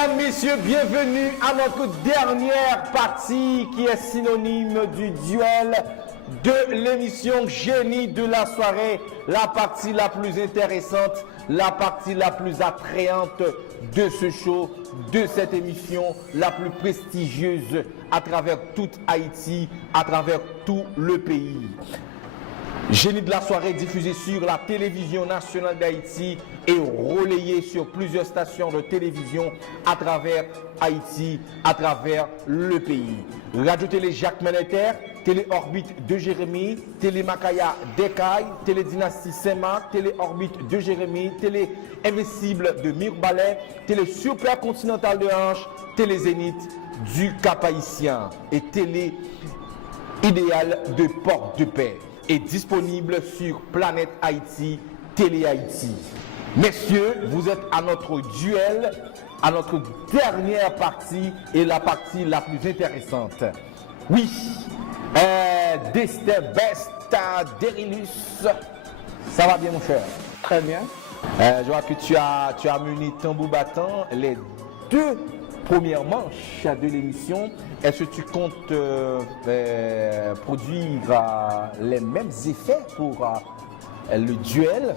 Mesdames, Messieurs, bienvenue à notre dernière partie qui est synonyme du duel de l'émission Génie de la soirée, la partie la plus intéressante, la partie la plus attrayante de ce show, de cette émission la plus prestigieuse à travers toute Haïti, à travers tout le pays. Génie de la soirée diffusé sur la télévision nationale d'Haïti et relayé sur plusieurs stations de télévision à travers Haïti, à travers le pays. Radio-Télé Jacques Ménéter, Télé-Orbite de Jérémy, Télé-Makaya d'Ekaï, Télé-Dynastie Saint-Marc, Télé-Orbite de Jérémy, Télé-Investible de Mirbalet, Télé-Supercontinental de Hanche, Télé-Zénith du Cap-Haïtien et Télé-Idéal de Port-de-Paix. Est disponible sur Planète Haïti, Télé Haïti. Messieurs, vous êtes à notre duel, à notre dernière partie et la partie la plus intéressante. Oui, Destin Besta Derilus, ça va bien mon cher? Très bien. Je vois que tu as mené tambour battant les deux premières manches de l'émission. Est-ce que tu comptes produire les mêmes effets pour le duel?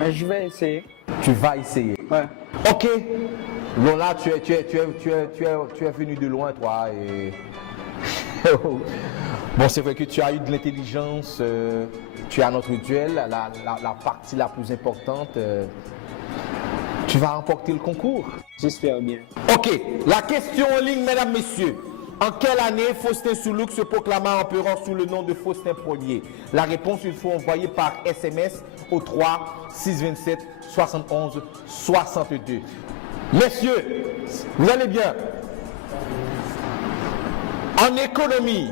Je vais essayer. Tu vas essayer. Ouais. Ok. Bon là, tu es venu de loin, toi. Et... bon, c'est vrai que tu as eu de l'intelligence. Tu es à notre duel, la partie la plus importante. Tu vas remporter le concours. J'espère bien. Ok, la question en ligne, mesdames, messieurs. En quelle année Faustin Soulouk se proclama empereur sous le nom de Faustin Ier? La réponse, il faut envoyer par SMS au 3 627 71 62. Messieurs, vous allez bien? En économie,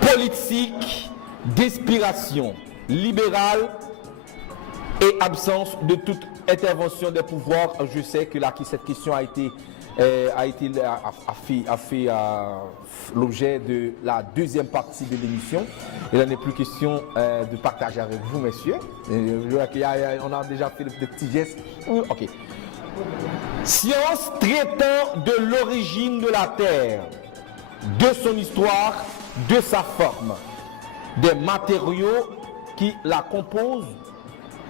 politique, d'inspiration, libérale et absence de toute intervention des pouvoirs, je sais que là, cette question a fait l'objet de la deuxième partie de l'émission. Il n'en est plus question de partager avec vous, messieurs. On a déjà fait de petits gestes. Ok. Science traitant de l'origine de la Terre, de son histoire, de sa forme, des matériaux qui la composent,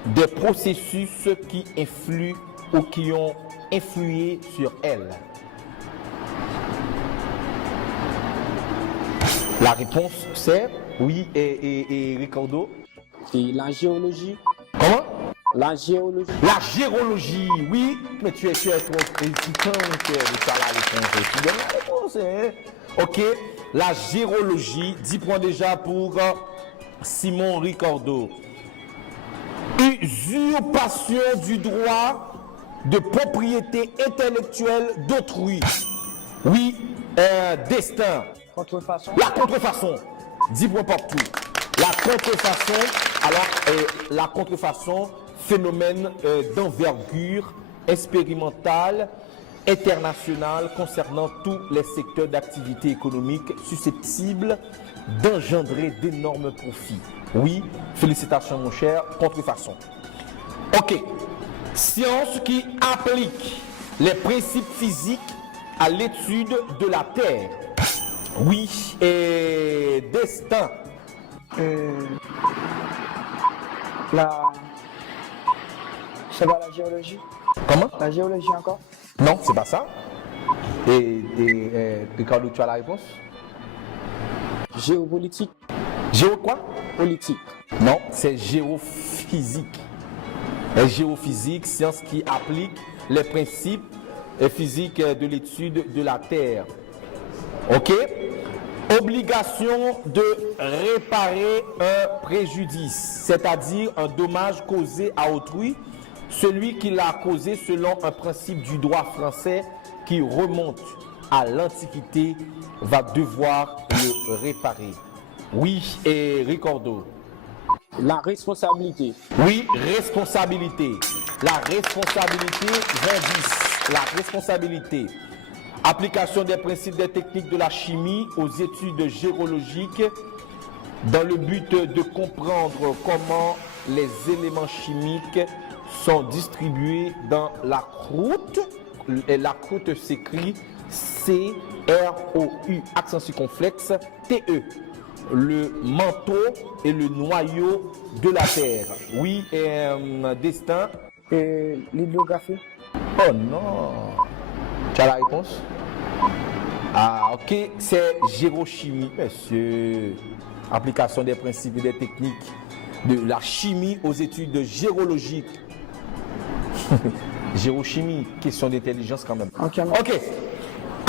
des processus qui influent ou qui ont influé sur elle. La réponse c'est oui et Ricardo. Et la géologie. Comment? La géologie. La gérologie, oui, mais tu es trop critiquant, tu as la réponse. Tu donnes la réponse, hein? Ok, la gérologie, 10 points déjà pour Simon Ricardo. Usurpation du droit de propriété intellectuelle d'autrui. Oui, Destin. Contrefaçon. La contrefaçon. 10 points partout. La contrefaçon, alors la contrefaçon, phénomène d'envergure expérimentale, internationale concernant tous les secteurs d'activité économique susceptibles d'engendrer d'énormes profits. Oui, félicitations mon cher, contrefaçon. Ok, science qui applique les principes physiques à l'étude de la Terre. Oui, et Destin. C'est pas la géologie? Comment? La géologie encore? Non, c'est pas ça. Et Ricardo, tu as la réponse? Géopolitique. Géo quoi? Politique. Non, c'est géophysique. La géophysique, science qui applique les principes physiques de l'étude de la Terre. Ok? Obligation de réparer un préjudice, c'est-à-dire un dommage causé à autrui, celui qui l'a causé selon un principe du droit français qui remonte à l'Antiquité va devoir le réparer. Oui, et Ricardo. La responsabilité. Oui, responsabilité. La responsabilité, 2010. La responsabilité. Application des principes des techniques de la chimie aux études géologiques dans le but de comprendre comment les éléments chimiques sont distribués dans la croûte. la croûte s'écrit C-R-O-U, accent circonflexe, T-E. Le manteau et le noyau de la terre. Oui, destin. Et l'hydrographie? Oh non. Tu as la réponse? Ah, ok, c'est gérochimie, monsieur. Application des principes et des techniques de la chimie aux études gérologiques. Gérochimie, question d'intelligence quand même. Ok.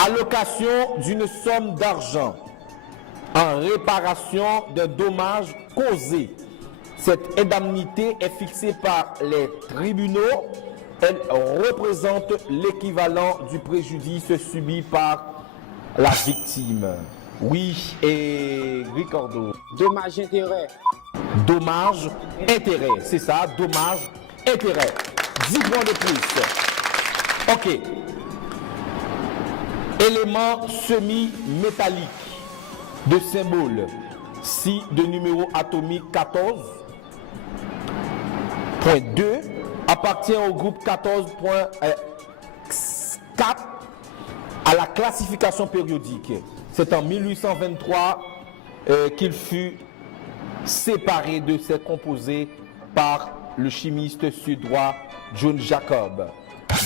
Allocation d'une somme d'argent en réparation d'un dommage causé. Cette indemnité est fixée par les tribunaux. Elle représente l'équivalent du préjudice subi par la victime. Oui, et Ricardo. Dommage intérêt. Dommage intérêt, c'est ça, dommage intérêt. 10 points de plus. Ok. Élément semi-métallique de symbole, si de numéro atomique 14.2 appartient au groupe 14.4 à la classification périodique. C'est en 1823 qu'il fut séparé de ses composés par le chimiste suédois John Jacob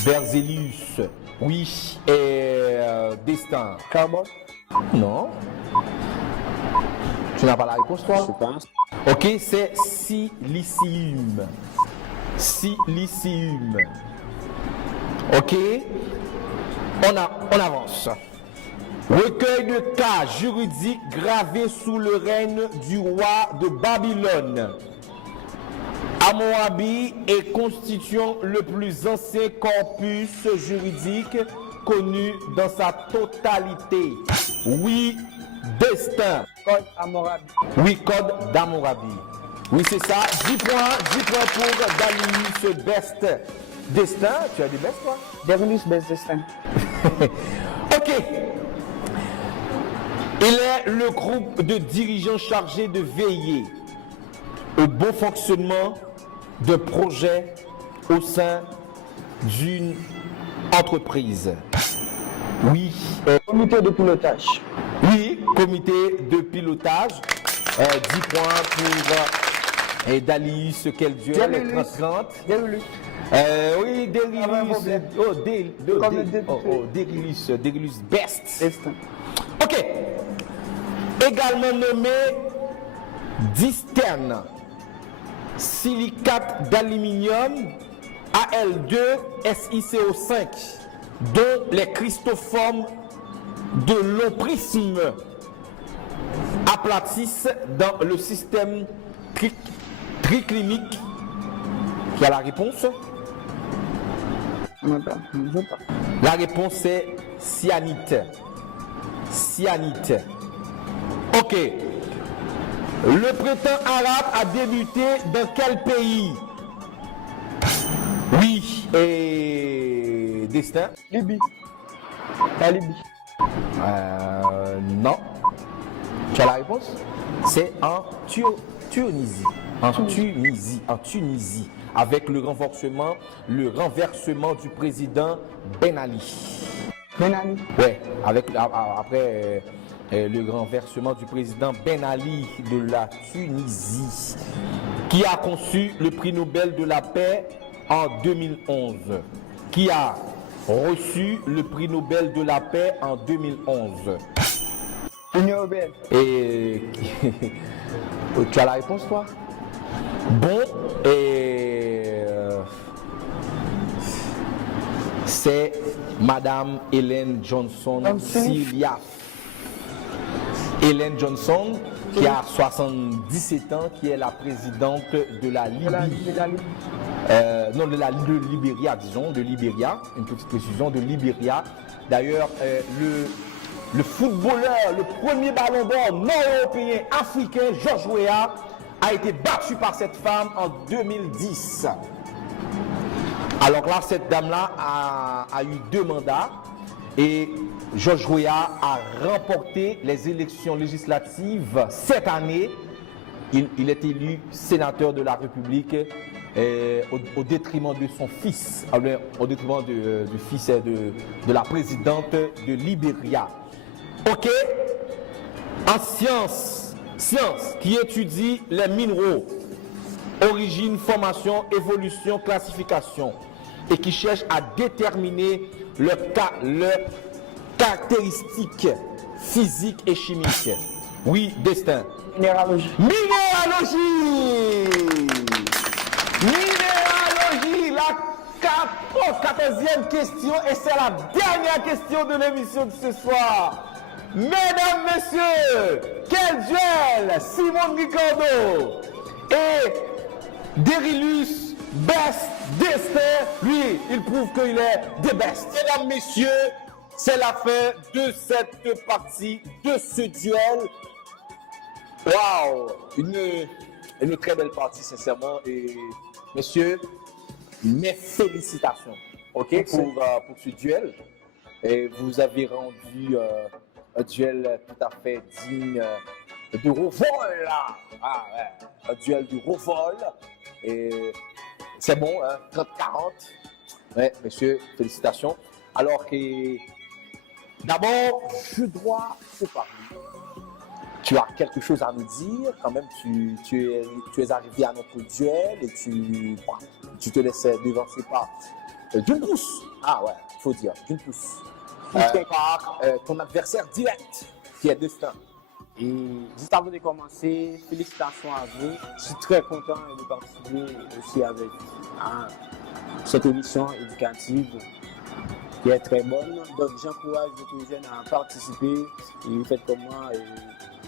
Berzelius. Oui, et destin. Carbone? Non. Tu n'as pas la réponse, toi? Je pense. Ok, c'est silicium. Silicium. Ok. On avance. Recueil de cas juridiques gravés sous le règne du roi de Babylone. Hammurabi est constituant le plus ancien corpus juridique connu dans sa totalité. Oui, destin. Code Hammurabi. Oui, code d'Hammurabi. Oui, c'est ça. 10 points pour Dalius Best. Destin, tu as des best, toi? Derulus Best Destin. Ok. Il est le groupe de dirigeants chargés de veiller au bon fonctionnement de projets au sein d'une entreprise. Oui. Comité de pilotage. Oui, comité de pilotage. 10 points pour Dalius, quel duel, Derulus. 30-30. Derulus. Oui, Derulus. Derulus Best. Destin. Ok. Également nommé disterne, silicate d'aluminium, Al2, SiCO5, dont les cristoformes de long prisme aplatissent dans le système triclinique. Qui a la réponse? La réponse est cyanite. Cyanite. Ok. Le printemps arabe a débuté dans quel pays? Oui, et destin? Libye. La Libye. Non. Tu as la réponse? C'est en Tunisie. En Tunisie, avec le renversement du président Ben Ali. Ben Ali. Ouais, après le renversement du président Ben Ali de la Tunisie, qui a conçu le prix Nobel de la paix en 2011, qui a reçu le prix Nobel de la paix en 2011. Union européenne. Et tu as la réponse, toi? Bon, et c'est Madame Hélène Johnson Sirleaf. Hélène Johnson, qui a 77 ans, qui est la présidente de la Libye. De Libéria, disons, de Libéria, une petite précision, de Libéria. D'ailleurs, le footballeur, le premier ballon d'or nord-européen africain, Georges Weah, a été battu par cette femme en 2010. Alors là, cette dame-là a eu 2 mandats et Georges Weah a remporté les élections législatives cette année. Il est élu sénateur de la République au détriment de son fils, au détriment du fils de la présidente de Libéria. Ok? En sciences qui étudie les minéraux, origine, formation, évolution, classification, et qui cherche à déterminer leurs caractéristiques physiques et chimiques. Oui, destin. Minéralogie. Minéralogie! Minéralogie, la 14e question, et c'est la dernière question de l'émission de ce soir. Mesdames, messieurs, quel duel! Simon Ricardo et Derilus Best Destin, lui, il prouve qu'il est the best. Mesdames, messieurs, c'est la fin de cette partie, de ce duel. Waouh! Une très belle partie, sincèrement. Et messieurs, mes félicitations, ok, pour ce duel. Et vous avez rendu un duel tout à fait digne de Rovol, là. Ah ouais, un duel de Rovol. Et c'est bon, hein, 30-40. Ouais, messieurs, félicitations. Alors que, d'abord, je dois te parler. Tu as quelque chose à nous dire, quand même, tu es arrivé à notre duel et tu te laisses devancer par d'une pouce. Ah ouais, il faut dire, d'une pouce. Par ton adversaire direct, qui est Destin. Et juste avant de commencer, félicitations à vous. Je suis très content de participer aussi avec cette émission éducative qui est très bonne. Donc j'encourage les jeunes à participer et vous faites comme moi et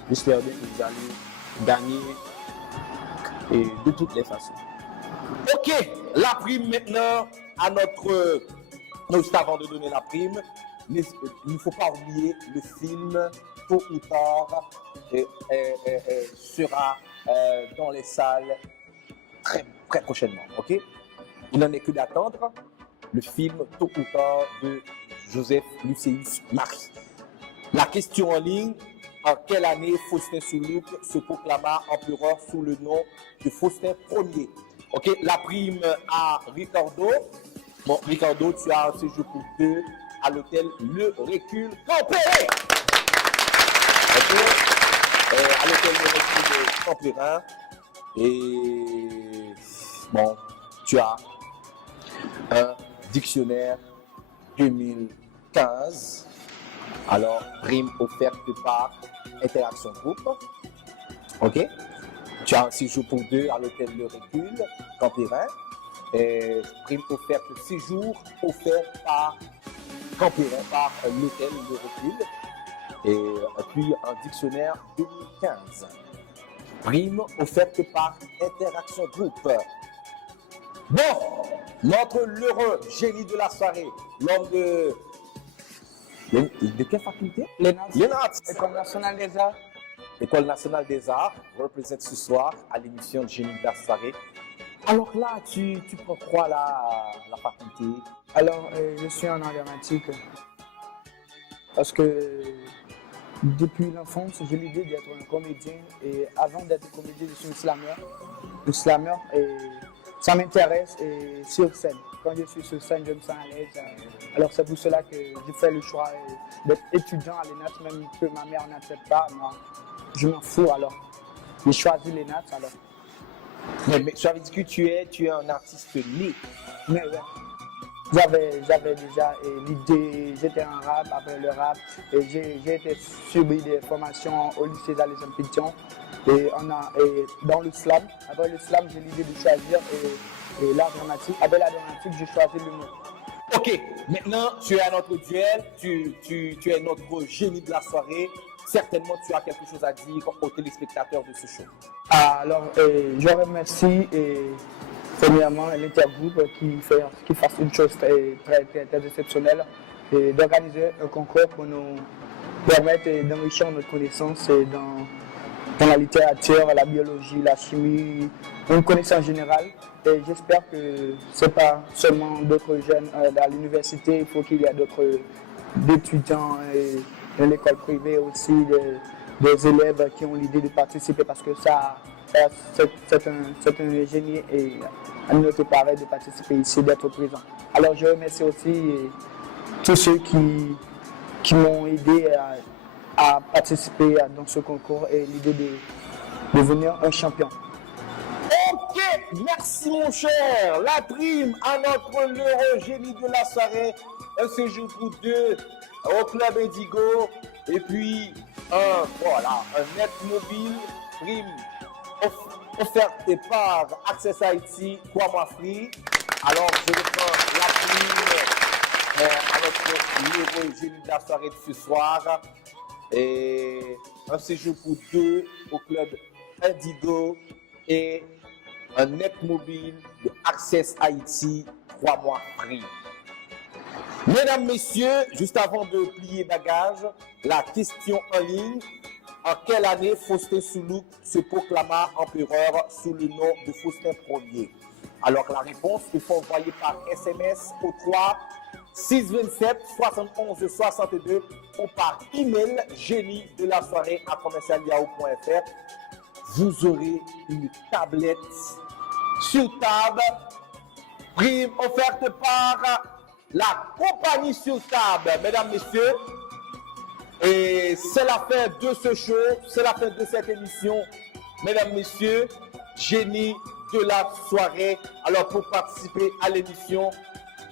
j'espère bien que vous allez gagner et de toutes les façons. Ok, la prime maintenant à notre... Juste avant de donner la prime, il ne faut pas oublier le film tôt ou tard sera dans les salles très, très prochainement. Ok, il n'en est que d'attendre le film tôt ou tard de Joseph Lucéus Marie. La question en ligne: en quelle année Faustin Soulouque se proclama empereur sous le nom de Faustin Ier? Ok, la prime à Ricardo. Bon, Ricardo, tu as un séjour pour deux à l'hôtel Le Recul Campérin. Ok, à l'hôtel Le Recul Campérin. Et bon, tu as un dictionnaire 2015. Alors, prime offerte par Interaction Group. Ok, tu as un séjour pour deux à l'hôtel Le Recul Campérin. Et prime offerte séjour offert par Campérin, par l'hôtel Le Recul. Et puis un dictionnaire 2015. Prime offerte par Interaction Group. Bon, notre l'heureux génie de la soirée, l'homme de quelle faculté? L'ENAT. École nationale des arts. L'école nationale des arts représente ce soir à l'émission de génie de la soirée. Alors là, tu prends quoi là, la faculté? Alors, je suis en dramatique parce que depuis l'enfance, j'ai l'idée d'être un comédien. Et avant d'être comédien, je suis un slammer. Un slammer, et ça m'intéresse sur scène. Quand je suis sur scène, je me sens à l'aise. Alors c'est pour cela que j'ai fait le choix d'être étudiant à l'ENAT, même que ma mère n'accepte pas. Moi, je m'en fous alors. J'ai choisi l'ENAT alors. Mais ça veut dire que tu es un artiste né. Mais ouais. J'avais déjà l'idée, j'étais en rap, après le rap, et j'ai été subi des formations au lycée Alexandre Pétion, et dans le slam. Après le slam, j'ai l'idée de choisir l'art dramatique. Après l'art dramatique, j'ai choisi le mot. Ok, maintenant tu es à notre duel, tu es notre génie de la soirée. Certainement, tu as quelque chose à dire aux téléspectateurs de ce show. Alors, je remercie premièrement l'interview qui fasse une chose très, très, très, très exceptionnelle et d'organiser un concours pour nous permettre d'enrichir notre connaissance dans la littérature, la biologie, la chimie, une connaissance générale. Et j'espère que ce n'est pas seulement d'autres jeunes à l'université, il faut qu'il y ait d'autres étudiants dans l'école privée aussi, des élèves qui ont l'idée de participer parce que c'est un génie et à notre pareil de participer ici, d'être présent. Alors je remercie aussi tous ceux qui m'ont aidé à participer dans ce concours et l'idée de devenir un champion. Ok, merci mon cher. La prime à notre l'Eurogénie de la soirée. Un séjour pour deux au Club Indigo. Et puis, un net mobile. Prime offerte par Access Haïti, 3 mois free. Alors, je reprends la prime à notre l'Eurogénie de la soirée de ce soir. Et un séjour pour deux au Club Indigo. Et un net mobile de Access Haïti, 3 mois free. Mesdames, messieurs, juste avant de plier bagages, la question en ligne. En quelle année Faustin Soulouque se proclama empereur sous le nom de Faustin Ier? Alors la réponse, il faut envoyer par SMS au 3 627 71 62 ou par email génie de la soirée à commercial.yahoo.fr. Vous aurez une tablette sur table, prime offerte par la compagnie sur table, mesdames, messieurs. Et c'est la fin de ce show, c'est la fin de cette émission, mesdames, messieurs, génie de la soirée. Alors pour participer à l'émission,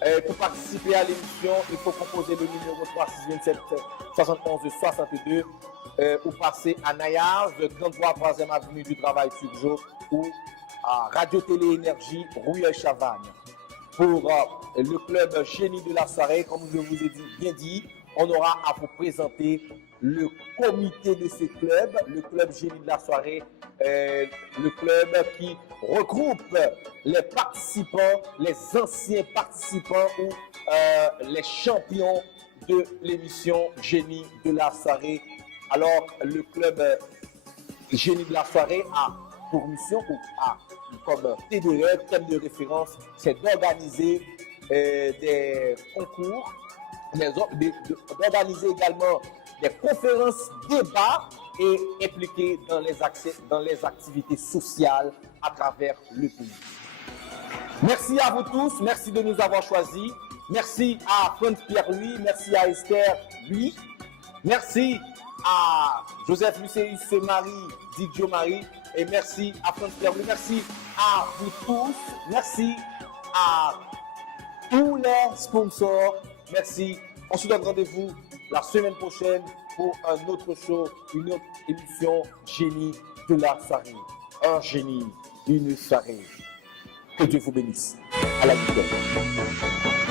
il faut composer le numéro 3627 71 62 ou passer à Nayaz, 33 3e avenue du Travail sur Joe ou à Radio Télé Énergie, Rouilleux Chavagne. Pour le club génie de la soirée, comme je vous ai bien dit, on aura à vous présenter le comité de ce club, le club génie de la soirée, le club qui regroupe les participants, les anciens participants ou les champions de l'émission Génie de la soirée. Alors, le club Génie de la soirée a pour mission ou a comme TDE, thème de référence, c'est d'organiser des concours, d'organiser également des conférences, débats et impliquer dans les activités sociales à travers le pays. Merci à vous tous, merci de nous avoir choisis. Merci à Franck Pierre-Louis, merci à Esther Louis, merci à Joseph Lucéus Marie, Didio Marie, et merci à Franck Pierre-Louis, merci à vous tous, merci à tous les sponsors, merci. On se donne rendez-vous la semaine prochaine pour un autre show, une autre émission Génie de la soirée. Un génie, une soirée. Que Dieu vous bénisse. À la vitesse.